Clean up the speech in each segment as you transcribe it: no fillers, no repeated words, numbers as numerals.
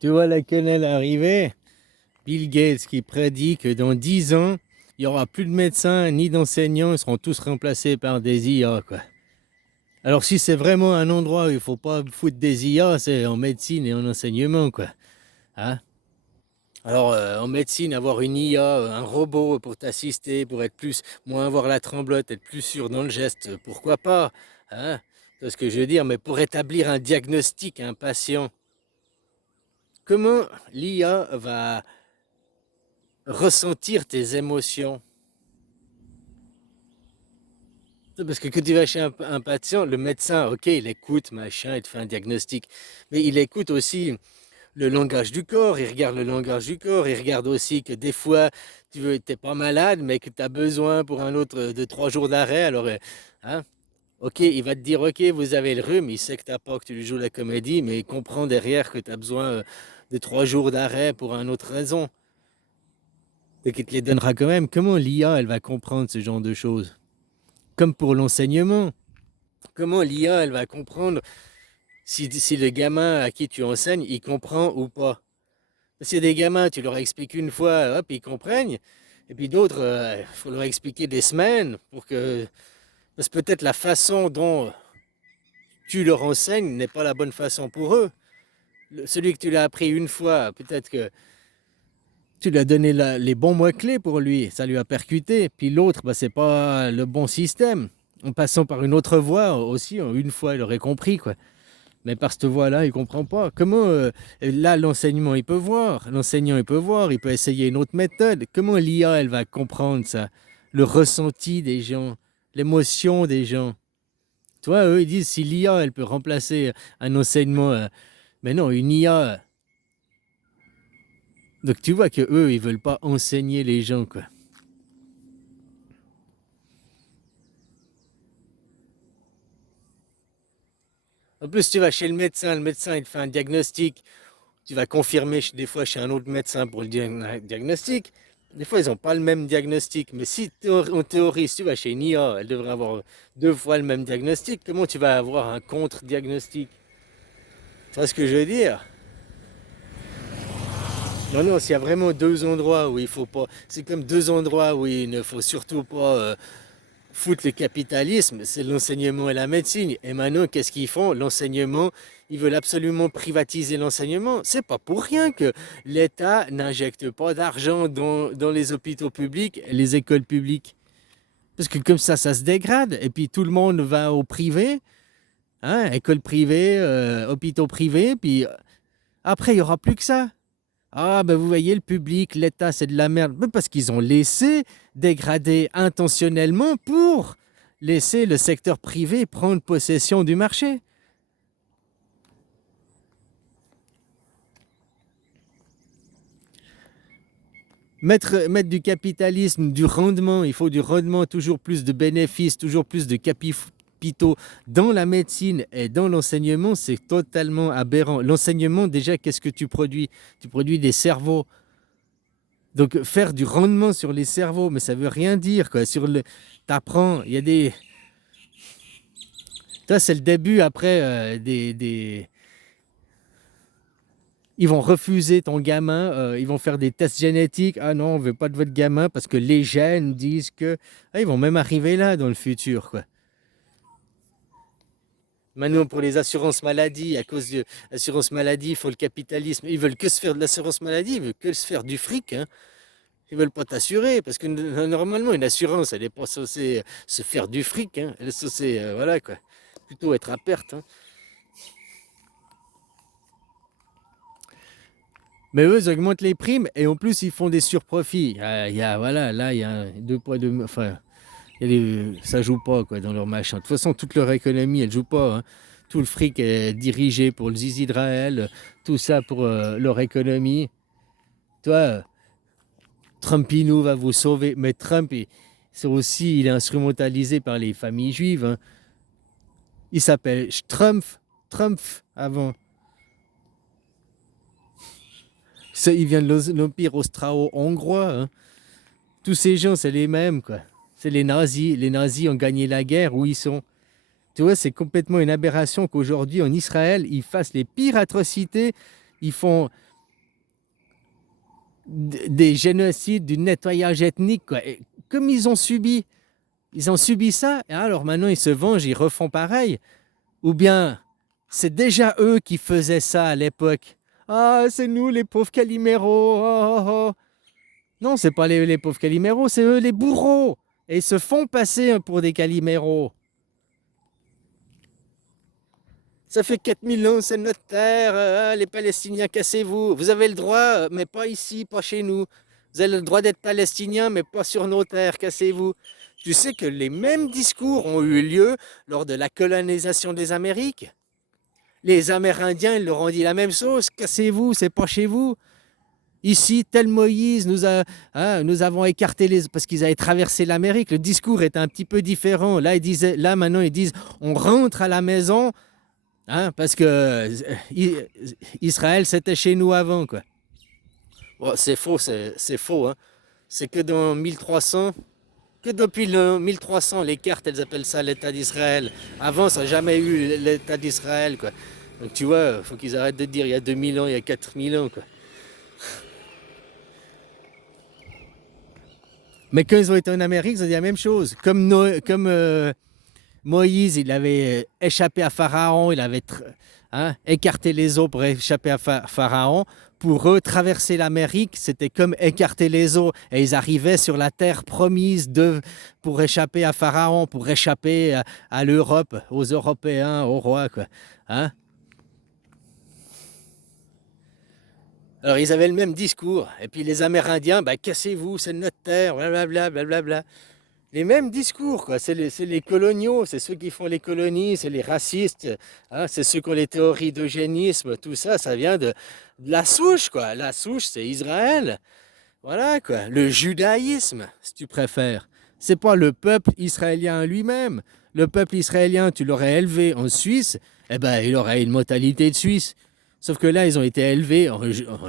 Tu vois laquelle est arrivée? Bill Gates qui prédit que dans 10 ans, il n'y aura plus de médecins ni d'enseignants, ils seront tous remplacés par des IA, quoi. Alors si c'est vraiment un endroit où il faut pas foutre des IA, c'est en médecine et en enseignement, quoi. Hein? Alors en médecine, avoir une IA, un robot pour t'assister, pour être plus, moins avoir la tremblote, être plus sûr dans le geste, pourquoi pas? Hein? C'est ce que je veux dire, mais pour établir un diagnostic à un patient, comment l'IA va ressentir tes émotions? Parce que quand tu vas chez un patient, le médecin, ok, il écoute, machin, il te fait un diagnostic, mais il écoute aussi le langage du corps, il regarde le langage du corps, il regarde aussi que des fois, t'es pas malade, mais que tu as besoin pour un autre de 3 jours d'arrêt, alors, hein, ok, il va te dire, ok, vous avez le rhume, il sait que t'as pas, que tu lui joues la comédie, mais il comprend derrière que tu as besoin de 3 jours d'arrêt pour une autre raison. Et qu'il te les donnera quand même. Comment l'IA, elle va comprendre ce genre de choses? Comme pour l'enseignement. Comment l'IA, elle va comprendre si le gamin à qui tu enseignes, il comprend ou pas? Parce qu'il y a des gamins, tu leur expliques une fois, hop, ils comprennent. Et puis d'autres, il faut leur expliquer des semaines pour que... Parce que peut-être la façon dont tu leur enseignes n'est pas la bonne façon pour eux. Celui que tu l'as appris une fois, peut-être que tu lui as donné les bons mots-clés pour lui, ça lui a percuté. Puis l'autre, bah, c'est pas le bon système. En passant par une autre voie aussi, une fois, il aurait compris, quoi. Mais par cette voie-là, il comprend pas. Comment, là, l'enseignement, il peut voir. L'enseignant, il peut voir. Il peut essayer une autre méthode. Comment l'IA, elle va comprendre ça? Le ressenti des gens, l'émotion des gens. Tu vois, eux, ils disent si l'IA, elle peut remplacer un enseignement. Mais non, une IA. Donc tu vois que eux, ils veulent pas enseigner les gens, quoi. En plus, tu vas chez le médecin, il te fait un diagnostic. Tu vas confirmer des fois chez un autre médecin pour le diagnostic. Des fois, ils n'ont pas le même diagnostic. Mais si en théorie, si tu vas chez une IA, elle devrait avoir 2 fois le même diagnostic. Comment tu vas avoir un contre-diagnostic? Tu vois ce que je veux dire? Non, non, s'il y a vraiment 2 endroits où il faut pas. C'est comme 2 endroits où il ne faut surtout pas foutre le capitalisme, c'est l'enseignement et la médecine. Et maintenant, qu'est-ce qu'ils font? L'enseignement, ils veulent absolument privatiser l'enseignement. C'est pas pour rien que l'État n'injecte pas d'argent dans les hôpitaux publics et les écoles publiques. Parce que comme ça se dégrade. Et puis tout le monde va au privé, hein, écoles privées, hôpitaux privés. Puis après, il n'y aura plus que ça. Ah, ben vous voyez, le public, l'État, c'est de la merde. Mais parce qu'ils ont laissé dégrader intentionnellement pour laisser le secteur privé prendre possession du marché. Mettre du capitalisme, du rendement, il faut du rendement, toujours plus de bénéfices, toujours plus de capitaux dans la médecine et dans l'enseignement, c'est totalement aberrant. L'enseignement, déjà, qu'est-ce que tu produis? Tu produis des cerveaux. Donc faire du rendement sur les cerveaux, mais ça veut rien dire, quoi. T'apprends, il y a des... Ça, c'est le début après Ils vont refuser ton gamin, ils vont faire des tests génétiques. Ah non, on veut pas de votre gamin parce que les gènes disent que... Ah, ils vont même arriver là dans le futur, quoi. Maintenant, pour les assurances maladie, à cause de l'assurance maladie, il faut le capitalisme. Ils veulent que se faire de l'assurance maladie, ils veulent que se faire du fric, hein. Ils veulent pas t'assurer parce que normalement, une assurance, elle n'est pas censée se faire du fric, hein. Elle est censée, voilà, quoi. Plutôt être à perte, hein. Mais eux, ils augmentent les primes et en plus, ils font des surprofits. Voilà, là, il y a deux poids, deux... Enfin, ça joue pas, quoi, dans leur machin. De toute façon, toute leur économie, elle joue pas, hein. Tout le fric est dirigé pour le zizi Israël, tout ça pour leur économie. Toi, Trumpino va vous sauver. Mais Trump, il est instrumentalisé par les familles juives, hein. Il s'appelle Trump avant. Il vient de l'Empire austro-hongrois, hein. Tous ces gens, c'est les mêmes, quoi. C'est les nazis. Les nazis ont gagné la guerre où ils sont. Tu vois, c'est complètement une aberration qu'aujourd'hui, en Israël, ils fassent les pires atrocités. Ils font des génocides, du nettoyage ethnique, quoi. Et comme ils ont subi ça, et alors maintenant ils se vengent, ils refont pareil. Ou bien c'est déjà eux qui faisaient ça à l'époque. Ah, c'est nous les pauvres Caliméros. Oh, oh, oh. Non, c'est pas les pauvres Caliméros, c'est eux les bourreaux. Et ils se font passer pour des Caliméros. Ça fait 4000 ans, c'est notre terre. Les Palestiniens, cassez-vous. Vous avez le droit, mais pas ici, pas chez nous. Vous avez le droit d'être Palestinien, mais pas sur nos terres, cassez-vous. Tu sais que les mêmes discours ont eu lieu lors de la colonisation des Amériques. Les Amérindiens, ils leur ont dit la même chose. Cassez-vous, c'est pas chez vous. Ici, tel Moïse, nous avons écarté les... Parce qu'ils avaient traversé l'Amérique. Le discours est un petit peu différent. Là, maintenant, ils disent, on rentre à la maison, hein, parce que Israël, c'était chez nous avant, quoi. Bon, c'est faux, c'est faux. Hein. C'est que dans 1300, que depuis le 1300, les cartes, elles appellent ça l'État d'Israël. Avant, ça n'a jamais eu l'État d'Israël, quoi. Donc tu vois, il faut qu'ils arrêtent de dire il y a 2000 ans, il y a 4000 ans, quoi. Mais quand ils ont été en Amérique, ils ont dit la même chose. Comme Moïse, il avait échappé à Pharaon, il avait écarté les eaux pour échapper à Pharaon. Pour eux, traverser l'Amérique, c'était comme écarter les eaux. Et ils arrivaient sur la terre promise pour échapper à Pharaon, pour échapper à l'Europe, aux Européens, aux rois, quoi. Hein? Alors, ils avaient le même discours. Et puis les Amérindiens, bah, cassez-vous, c'est notre terre, blablabla, blablabla. Les mêmes discours, quoi. C'est les coloniaux, c'est ceux qui font les colonies, c'est les racistes, hein, c'est ceux qui ont les théories d'eugénisme, tout ça, ça vient de la souche, quoi. La souche, c'est Israël. Voilà, quoi. Le judaïsme, si tu préfères. C'est pas le peuple israélien lui-même. Le peuple israélien, tu l'aurais élevé en Suisse, eh ben, il aurait une mentalité de Suisse. Sauf que là, ils ont été élevés en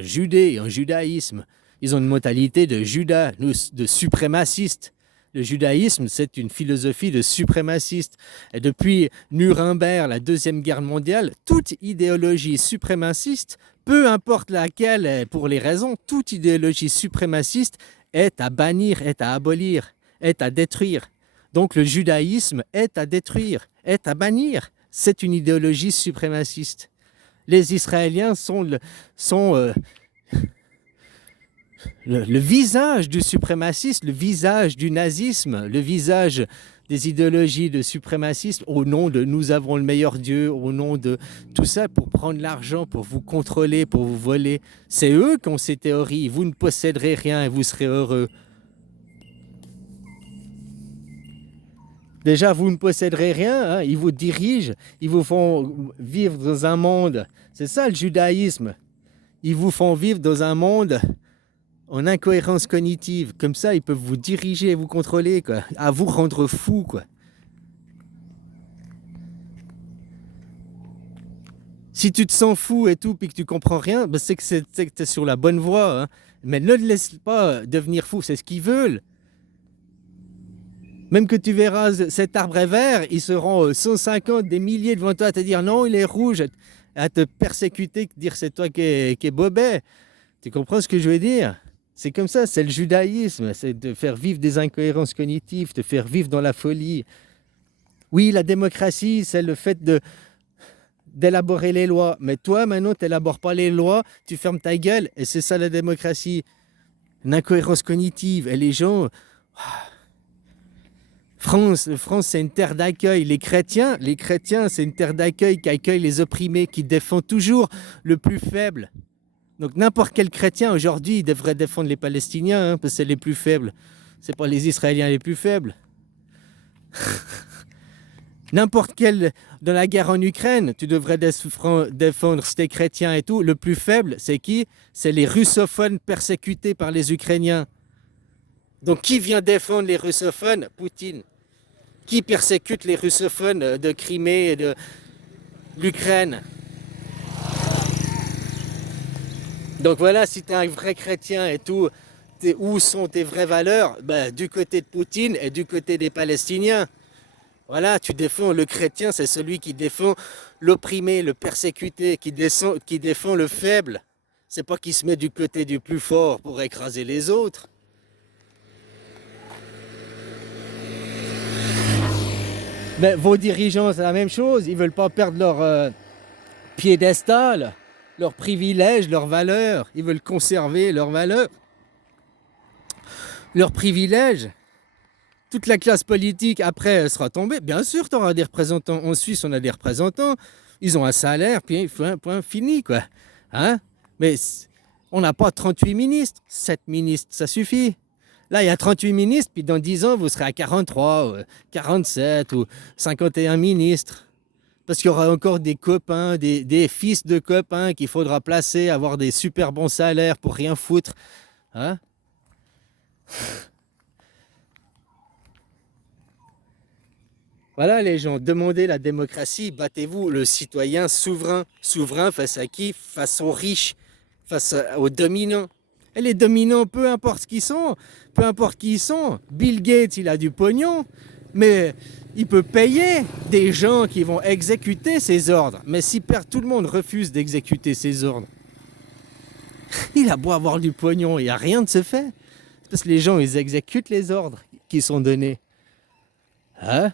Judée, en judaïsme. Ils ont une mentalité de Judas, de suprémaciste. Le judaïsme, c'est une philosophie de suprémaciste. Et depuis Nuremberg, la Deuxième Guerre mondiale, toute idéologie suprémaciste, peu importe laquelle, pour les raisons, toute idéologie suprémaciste est à bannir, est à abolir, est à détruire. Donc le judaïsme est à détruire, est à bannir. C'est une idéologie suprémaciste. Les Israéliens sont le visage du suprémacisme, le visage du nazisme, le visage des idéologies de suprémacisme au nom de nous avons le meilleur Dieu, au nom de tout ça pour prendre l'argent, pour vous contrôler, pour vous voler. C'est eux qui ont ces théories. Vous ne posséderez rien et vous serez heureux. Déjà, vous ne posséderez rien, hein, ils vous dirigent, ils vous font vivre dans un monde. C'est ça le judaïsme. Ils vous font vivre dans un monde en incohérence cognitive. Comme ça, ils peuvent vous diriger et vous contrôler, quoi. À vous rendre fou, quoi. Si tu te sens fou et tout, puis que tu comprends rien, ben c'est que tu es sur la bonne voie. Hein. Mais ne les laisse pas devenir fou, c'est ce qu'ils veulent. Même que tu verras cet arbre est vert, ils seront 150, des milliers devant toi à te dire non, il est rouge, à te persécuter, dire c'est toi qui est bobet. Tu comprends ce que je veux dire? C'est comme ça, c'est le judaïsme, c'est de faire vivre des incohérences cognitives, de faire vivre dans la folie. Oui, la démocratie, c'est le fait d'élaborer les lois. Mais toi, maintenant, tu n'élabores pas les lois, tu fermes ta gueule, et c'est ça la démocratie. Une incohérence cognitive. Et les gens... France, c'est une terre d'accueil. Les chrétiens, c'est une terre d'accueil qui accueille les opprimés, qui défend toujours le plus faible. Donc n'importe quel chrétien aujourd'hui devrait défendre les Palestiniens, hein, parce que c'est les plus faibles. C'est pas les Israéliens les plus faibles. N'importe quel dans la guerre en Ukraine, tu devrais défendre si t'es chrétien et tout. Le plus faible, c'est qui? C'est les russophones persécutés par les Ukrainiens. Donc qui vient défendre les russophones? Poutine. Qui persécute les russophones de Crimée et de l'Ukraine? Donc voilà, si tu es un vrai chrétien et tout, où sont tes vraies valeurs? Ben, du côté de Poutine et du côté des Palestiniens. Voilà, tu défends le chrétien, c'est celui qui défend l'opprimé, le persécuté, qui défend le faible. C'est pas qu'il se met du côté du plus fort pour écraser les autres. Mais vos dirigeants, c'est la même chose. Ils veulent pas perdre leur piédestal, leurs privilèges, leurs valeurs. Ils veulent conserver leurs valeurs, leurs privilèges. Toute la classe politique, après, elle sera tombée. Bien sûr, tu auras des représentants. En Suisse, on a des représentants. Ils ont un salaire, puis point fini, quoi. Hein? Mais on n'a pas 38 ministres. 7 ministres, ça suffit. Là, il y a 38 ministres, puis dans 10 ans, vous serez à 43, 47 ou 51 ministres. Parce qu'il y aura encore des copains, des fils de copains qu'il faudra placer, avoir des super bons salaires pour rien foutre. Hein? Voilà les gens, demandez la démocratie, battez-vous, le citoyen souverain. Souverain face à qui? Face aux riches, face aux dominants. Et les dominants, peu importe qui ils sont. Bill Gates, il a du pognon, mais il peut payer des gens qui vont exécuter ses ordres. Mais si tout le monde refuse d'exécuter ses ordres, il a beau avoir du pognon, il n'y a rien de se fait. Parce que les gens, ils exécutent les ordres qui sont donnés. Hein?